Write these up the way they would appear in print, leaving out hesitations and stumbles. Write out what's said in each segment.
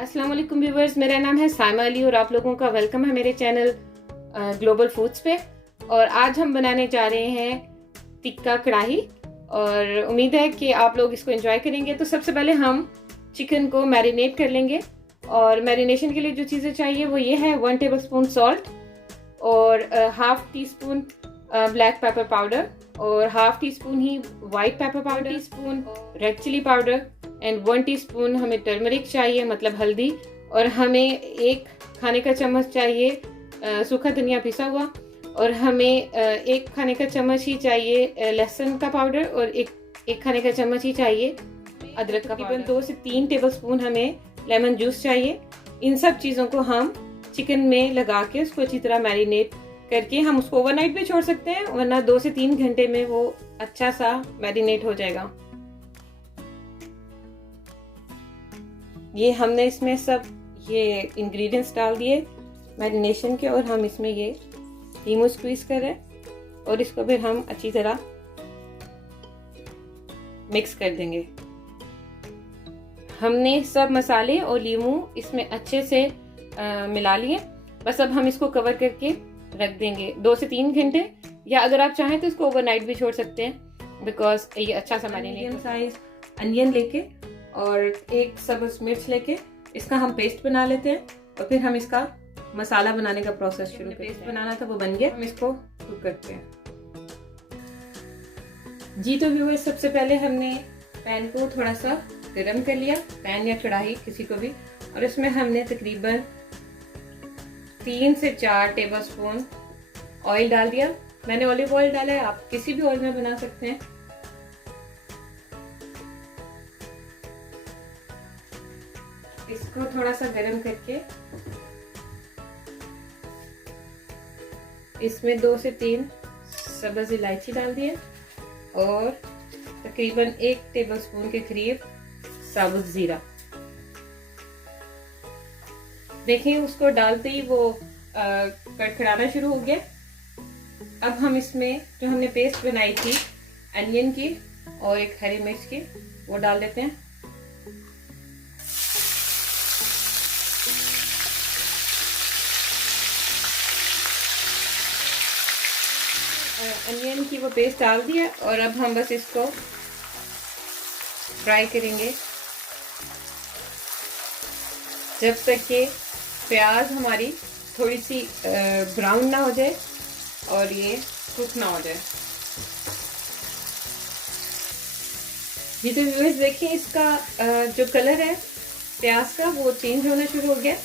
अस्सलाम वालेकुम व्यूवर्स, मेरा नाम है साइमा अली और आप लोगों का वेलकम है मेरे चैनल ग्लोबल फूड्स पे। और आज हम बनाने जा रहे हैं टिक्का कढ़ाई और उम्मीद है कि आप लोग इसको एंजॉय करेंगे। तो सबसे पहले हम चिकन को मैरिनेट कर लेंगे और मैरिनेशन के लिए जो चीज़ें चाहिए वो ये है 1 टेबलस्पून सॉल्ट और half teaspoon black pepper powder और हाफ टी स्पून ही white pepper powder, teaspoon red chilli powder and 1 teaspoon हमें टर्मरिक चाहिए मतलब हल्दी, और हमें 1 खाने का चम्मच चाहिए सूखा धनिया पिसा हुआ, और हमें 1 खाने का चम्मच ही चाहिए लहसुन का पाउडर और एक खाने का चम्मच ही चाहिए अदरक का पाउडर। 2 से 3 टेबलस्पून हमें लेमन जूस चाहिए। इन सब चीज़ों को हम चिकन में लगा के उसको अच्छी तरह मैरिनेट करके हम उसको ओवरनाइट भी छोड़ सकते हैं, वरना 2 से 3 घंटे में वो अच्छा सा मैरिनेट हो जाएगा। ये हमने इसमें सब ये इंग्रेडिएंट्स डाल दिए मैरिनेशन के, और हम इसमें ये लीमू स्क्वीज कर रहे हैं और इसको फिर हम अच्छी तरह मिक्स कर देंगे। हमने सब मसाले और लीमू इसमें अच्छे से मिला लिए। बस अब हम इसको कवर करके रख देंगे 2 से 3 घंटे, या अगर आप चाहें तो इसको ओवरनाइट भी छोड़ सकते हैं बिकॉज ये अच्छा सा मीडियम साइज अनियन लेके और 1 सब्ज मिर्च लेके इसका हम पेस्ट बना लेते हैं और फिर हम इसका मसाला बनाने का प्रोसेस शुरू करते हैं। पेस्ट बनाना था वो बन गया, हम इसको कुक करते हैं। जी तो व्यूअर्स, सबसे पहले हमने पैन को थोड़ा सा गरम कर लिया, पैन या कढ़ाई किसी को भी, और इसमें हमने तकरीबन 3 से 4 टेबलस्पून ऑयल डाल दिया। मैंने ऑलिव ऑयल डाला है, आप किसी भी ऑयल में बना सकते हैं। इसको थोड़ा सा गरम करके इसमें 2 से 3 सब्ज इलायची डाल दिए और तकरीबन 1 टेबलस्पून के करीब साबुत जीरा। देखिए उसको डालते ही वो कड़कड़ाना शुरू हो गया। अब हम इसमें जो हमने पेस्ट बनाई थी अनियन की और 1 हरी मिर्च की वो डाल देते हैं। अनियन की वो पेस्ट डाल दिया और अब हम बस इसको फ्राई करेंगे जब तक कि प्याज हमारी थोड़ी सी ब्राउन ना हो जाए और ये कुक ना हो जाए। ये तो व्यूअर्स देखिए इसका जो कलर है प्याज का वो चेंज होना शुरू हो गया,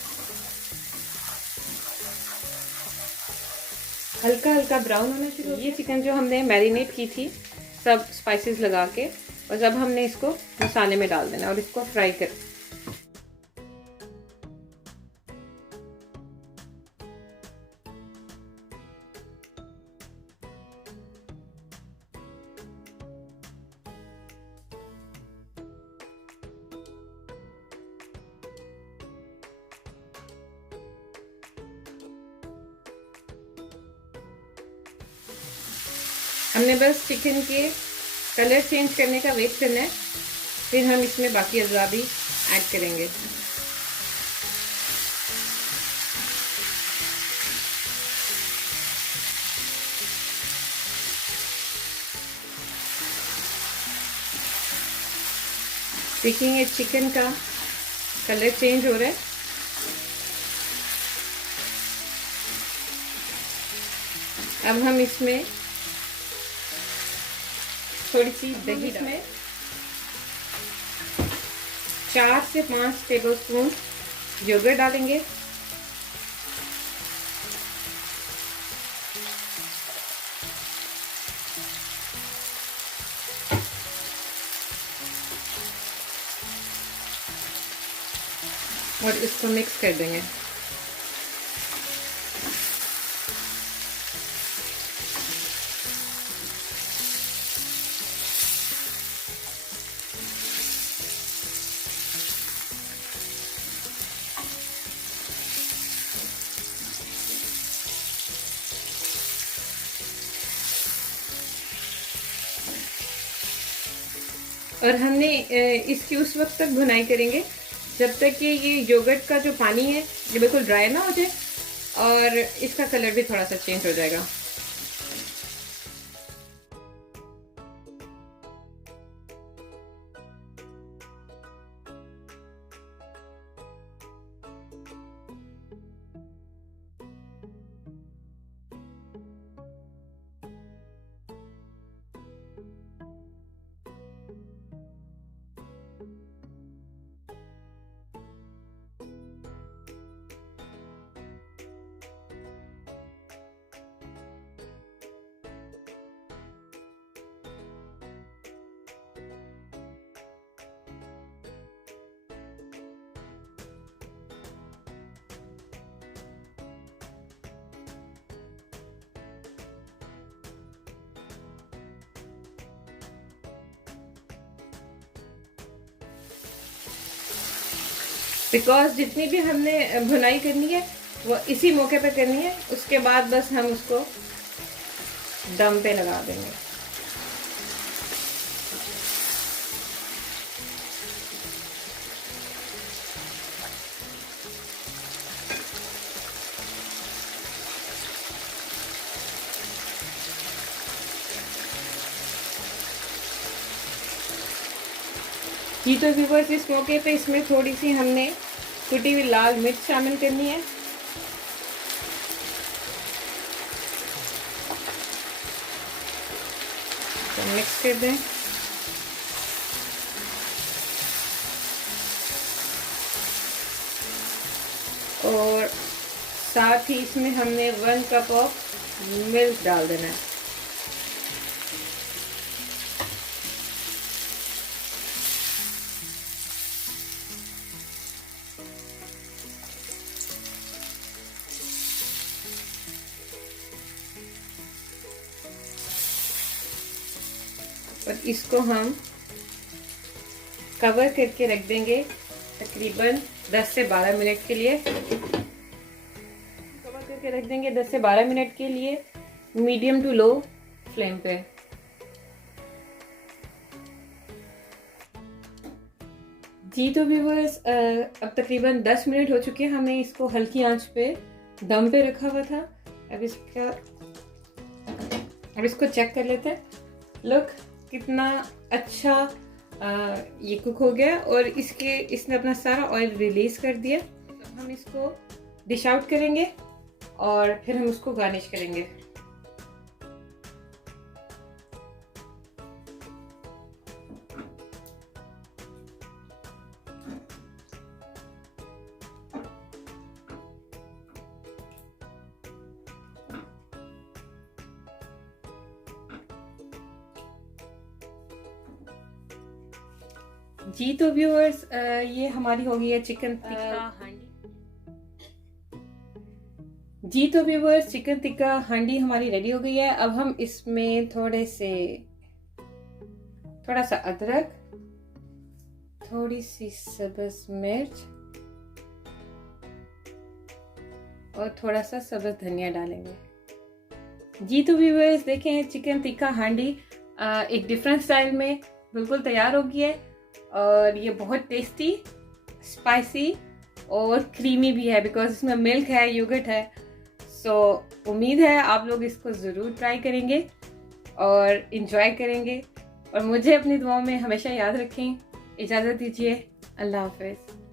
हल्का हल्का ब्राउन होना शुरू हो गया। ये चिकन जो हमने मैरिनेट की थी सब स्पाइसेस लगा के, बस अब हमने इसको मसाले में डाल देना और इसको फ्राई कर। हमने बस चिकन के कलर चेंज करने का वेट करना है, फिर हम इसमें बाकी अज़ा भी ऐड करेंगे। देखिए चिकन का कलर चेंज हो रहा है। अब हम इसमें थोड़ी सी दही में 4 से 5 टेबलस्पून योगर्ट डालेंगे। और इसको मिक्स कर देंगे। और हमने इसकी उस वक्त तक भुनाई करेंगे जब तक कि ये योगर्ट का जो पानी है ये बिल्कुल ड्राई ना हो जाए और इसका कलर भी थोड़ा सा चेंज हो जाएगा। बिकॉज जितनी भी हमने भुनाई करनी है वो इसी मौके पे करनी है, उसके बाद बस हम उसको दम पे लगा देंगे। ये तो व्यूअर्स, इस मौके पे इसमें थोड़ी सी हमने कुटी हुई लाल मिर्च शामिल करनी है। तो मिक्स कर दें। और साथ ही इसमें हमने 1 कप ऑफ मिल्क डाल देना है। और इसको हम कवर करके रख देंगे तकरीबन 10 से 12 मिनट के लिए। कवर करके रख देंगे 10 से 12 मिनट के लिए मीडियम टू लो फ्लेम पे। जी तो व्यूअर्स, अब तकरीबन 10 मिनट हो चुके हैं, हमने इसको हल्की आंच पे दम पे रखा हुआ था। अब इसको चेक कर लेते हैं। लुक कितना अच्छा ये कुक हो गया और इसने अपना सारा ऑयल रिलीज कर दिया। तो हम इसको डिश आउट करेंगे और फिर हम उसको गार्निश करेंगे। जी तो व्यूअर्स, ये हमारी हो गई है चिकन टिक्का हांडी। जी तो व्यूअर्स, चिकन टिक्का हांडी हमारी रेडी हो गई है। अब हम इसमें थोड़ा सा अदरक, थोड़ी सी सब्ज मिर्च और थोड़ा सा सब्ज धनिया डालेंगे। जी तो व्यूअर्स, देखें चिकन टिक्का हांडी एक डिफरेंट स्टाइल में बिल्कुल तैयार हो गई है और ये बहुत टेस्टी, स्पाइसी और क्रीमी भी है बिकॉज इसमें मिल्क है, योगर्ट है। सो उम्मीद है आप लोग इसको ज़रूर ट्राई करेंगे और इन्जॉय करेंगे और मुझे अपनी दुआओं में हमेशा याद रखें। इजाज़त दीजिए, अल्लाह हाफ़िज़।